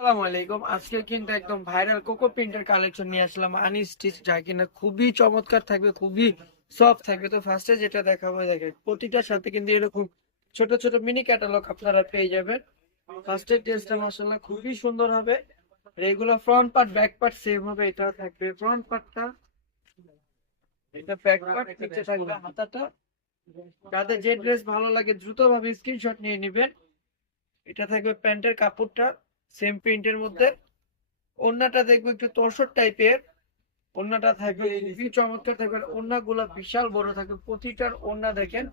আসসালামু আলাইকুম। আজকে কিন্তু একদম ভাইরাল কোকো প্রিন্টের কালেকশন নিয়ে আসলাম আনস্টিচ, যা কিনা খুবই চমৎকার থাকবে, খুবই সফট থাকবে। তো ফার্স্টে যেটা দেখাবো, দেখেন প্রতিটার সাথে কিন্তু এরকম ছোট ছোট মিনি ক্যাটালগ আপনারা পেয়ে যাবেন। ফার্স্টের ড্রেসটা মাশাআল্লাহ খুবই সুন্দর হবে। Regular front part back part same হবে, এটা থাকবে ফ্রন্ট পার্টটা, এটা ব্যাক পার্ট, নিচে থাকবে হাতাটা। যাদের যে ড্রেস ভালো লাগে দ্রুত ভাবে স্ক্রিনশট নিয়ে নেবেন। এটা থাকবে প্যান্টের কাপড়টা সেম প্রিন্টের মধ্যে। ওড়নাটা দেখবো একটু তসর টাইপের, ওড়নাটা থাকবে খুবই চমৎকার থাকবে। ওড়নাগুলো বিশাল বড় থাকবে, প্রতিটার ওড়না দেখেন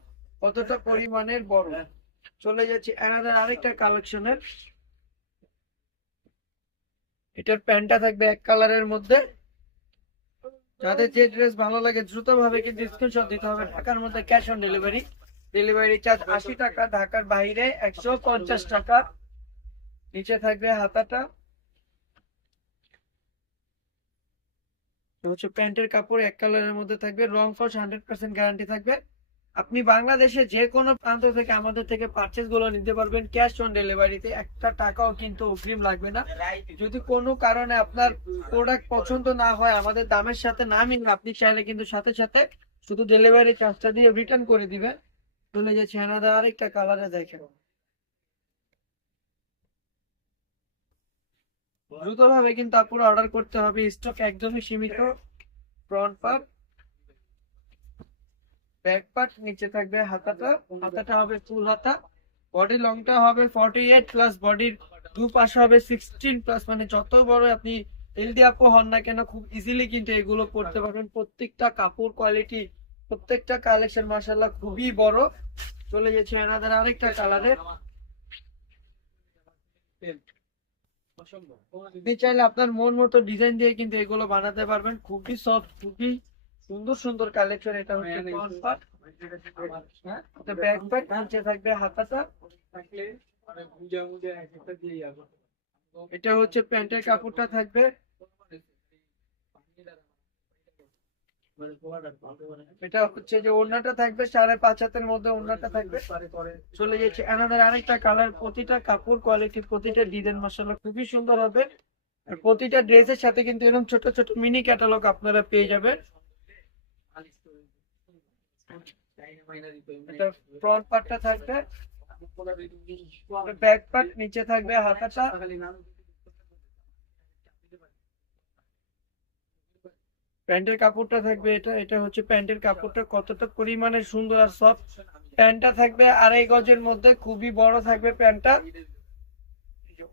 কতটা পরিমাণের বড়। চলে যাচ্ছি অ্যানাদার আরেকটা কালেকশনের। এটার প্যান্টটা থাকবে এক কালারের মধ্যে। যাদের যে ড্রেস ভালো লাগে দ্রুত ভাবে কিন্তু স্ক্রিনশট দিতে হবে। ঢাকার মধ্যে cash on delivery, delivery charge 80 টাকা, ঢাকার বাইরে 150 টাকা। নিচে থাকবে হাতাটা, হচ্ছে প্যান্টের কাপড় এক কালারের মধ্যে থাকবে, রং কস 100% গ্যারান্টি থাকবে। আপনি বাংলাদেশে যে কোনো প্রান্ত থেকে আমাদের থেকে পারচেজ গুলো নিতে পারবেন ক্যাশ অন ডেলিভারিতে, একটা টাকাও কিন্তু অগ্রিম লাগবে না। যদি কোনো কারণে আপনার প্রোডাক্ট পছন্দ না হয়, আমাদের দামের সাথে না মিলে, আপনি চাইলে কিন্তু সাথে সাথে শুধু ডেলিভারি চার্জটা দিয়ে রিটার্ন করে দিবেন। চলে যাচ্ছে আলাদা আরেকটা কালারে, দেখেন দ্রুত ভাবে কিন্তু আপুরা অর্ডার করতে হবে, স্টক একদমই সীমিত। ফ্রন্ট পার্ট ব্যাক পার্ট, নিচে থাকবে হাতাটা, হাতাটা হবে ফুল হাতা। বডি লংটা হবে 48 প্লাস, বডির দুপাশে হবে 16 প্লাস, মানে যত বড় আপনি হেলদি আপু হন না কেন খুব ইজিলি কিন্তু এগুলো পড়তে পারবেন। প্রত্যেকটা কাপড় কোয়ালিটি, প্রত্যেকটা কালেকশন মাশাআল্লাহ খুবই বড়। চলে যাচ্ছে এনাদের আরেকটা কালারের। আপনি চাইলে আপনার মন মতো ডিজাইন দিয়ে কিন্তু এগুলো বানাতে পারবেন, খুবই সফট, খুবই সুন্দর সুন্দর কালেকশন। এটা হচ্ছে ফ্রন্ট পার্ট, হ্যাঁ এটা ব্যাক পার্ট, নিচে থাকবে হাতাটা। এটা হচ্ছে প্যান্টের কাপড়টা থাকবে, এটা হচ্ছে যে ওড়নাটা থাকবে 5.5 হাতের মধ্যে ওড়নাটা থাকবে। চলে যাচ্ছে এনাদের আরেকটা কালার। প্রতিটা কাপড় কোয়ালিটি, প্রতিটা ডিজাইন মাশাআল্লাহ খুবই সুন্দর হবে। আর প্রতিটা ড্রেসের সাথে কিন্তু এরকম ছোট ছোট মিনি ক্যাটালগ আপনারা পেয়ে যাবেন। এটা ফ্রন্ট পার্টটা থাকবে, ব্যাক পার্ট, নিচে থাকবে হাতাটা। প্যান্টের কাপড়টা থাকবে এটা, এটা হচ্ছে প্যান্টের কাপড়টা কতটা পরিমাণে সুন্দর আর সফট। প্যান্টটা থাকবে 2.5 গজের মধ্যে, খুবই বড় থাকবে প্যান্টটা।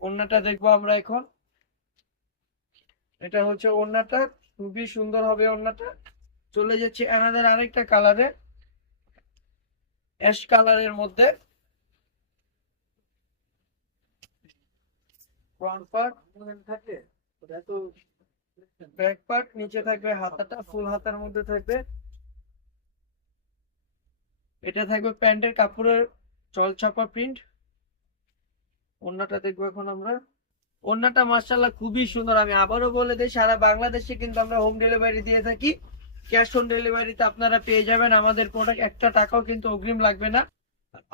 ওড়নাটা দেখবো আমরা এখন। এটা হচ্ছে ওড়নাটা, খুবই সুন্দর হবে ওড়নাটা। চলে যাচ্ছে আমাদের আরেকটা কালারে, অ্যাশ কালারের মধ্যে। ফ্রন্ট পার্ট থাকে, ব্যাক পার্ট, নিচে থাকবে হাতাটা ফুল হাতার মধ্যে থাকবে। এটা থাকবে প্যান্টের কাপড়ের জলছাপা প্রিন্ট। ওড়নাটা দেখবো এখন আমরা। ওড়নাটা মাশাআল্লাহ খুবই সুন্দর। আমি আবারও বলে দিই, সারা বাংলাদেশে কিন্তু আমরা হোম ডেলিভারি দিয়ে থাকি। ক্যাশ অন ডেলিভারিতে আপনারা পেয়ে যাবেন আমাদের প্রোডাক্ট, একটা টাকাও কিন্তু অগ্রিম লাগবে না।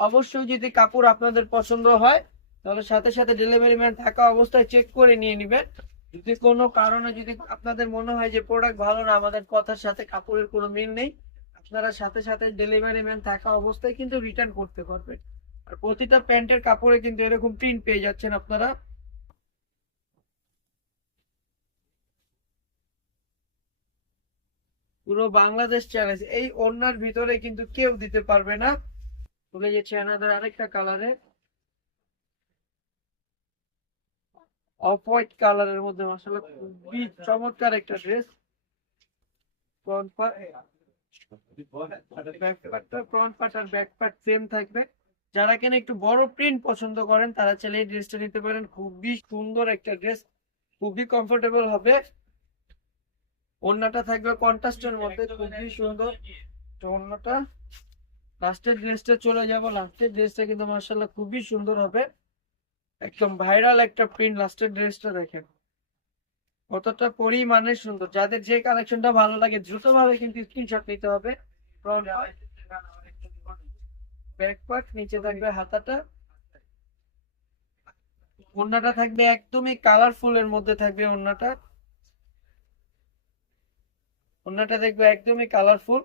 অবশ্যই যদি কাপড় আপনাদের পছন্দ হয়, তাহলে সাথে সাথে ডেলিভারি ম্যান থাকা অবস্থায় চেক করে নিয়ে নেবেন। যদি কোনো কারণে যদি আপনাদের মনে হয় যে প্রোডাক্ট ভালো না, আমাদের কথার সাথে কাপড়ের কোনো মিল নেই, আপনারা সাথে সাথে ডেলিভারি ম্যান থাকা অবস্থায় কিন্তু রিটার্ন করতে পারবেন। আর প্রতিটা প্যান্টের কাপড়ে কিন্তু এরকম প্রিন্ট পেয়ে যাচ্ছেন আপনারা। পুরো বাংলাদেশ চ্যালেঞ্জ, এই ওড়নার ভিতরে কিন্তু কেউ দিতে পারবে না। চলে যাচ্ছে আমাদের আরেকটা কালারে, অফ হোয়াইট কালারের মধ্যে মাশাআল্লাহ খুবই চমৎকার একটা dress. Front part, front part আর ব্যাক পার্ট সেম থাকবে। যারা কিনা একটু বড় প্রিন্ট পছন্দ করেন তারা চাইলে এই ড্রেসটা নিতে পারেন, খুবই সুন্দর একটা ড্রেস, খুবই কমফোর্টেবল হবে। ওড়নাটা থাকবে কন্ট্রাস্টের মধ্যে, খুবই সুন্দর ওড়নাটা। লাস্টের ড্রেসটা চলে যাব, লাস্টের ড্রেসটা কিন্তু মাশাআল্লাহ খুবই সুন্দর হবে, একদম ভাইরাল একটা প্রিন্ট। লাস্টের ড্রেসটা দেখেন কতটা পরিমাণে সুন্দর। যাদের যে কালেকশনটা ভালো লাগে দ্রুত ভাবে কিন্তু স্ক্রিনশট নিতে হবে। ব্যাক পার্ট, নিচে থাকবে হাতাটা, ওড়নাটা থাকবে একদমই কালারফুল এর মধ্যে থাকবে ওড়নাটা। ওড়নাটা দেখবে একদমই কালারফুল।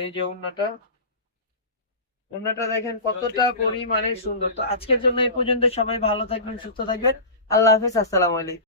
এই যে ওড়নাটা, ওড়নাটা দেখেন কতটা পরিমাণে সুন্দর। তো আজকের জন্য এই পর্যন্ত, সবাই ভালো থাকবেন, সুস্থ থাকবেন। আল্লাহ হাফেজ, আসসালামু আলাইকুম।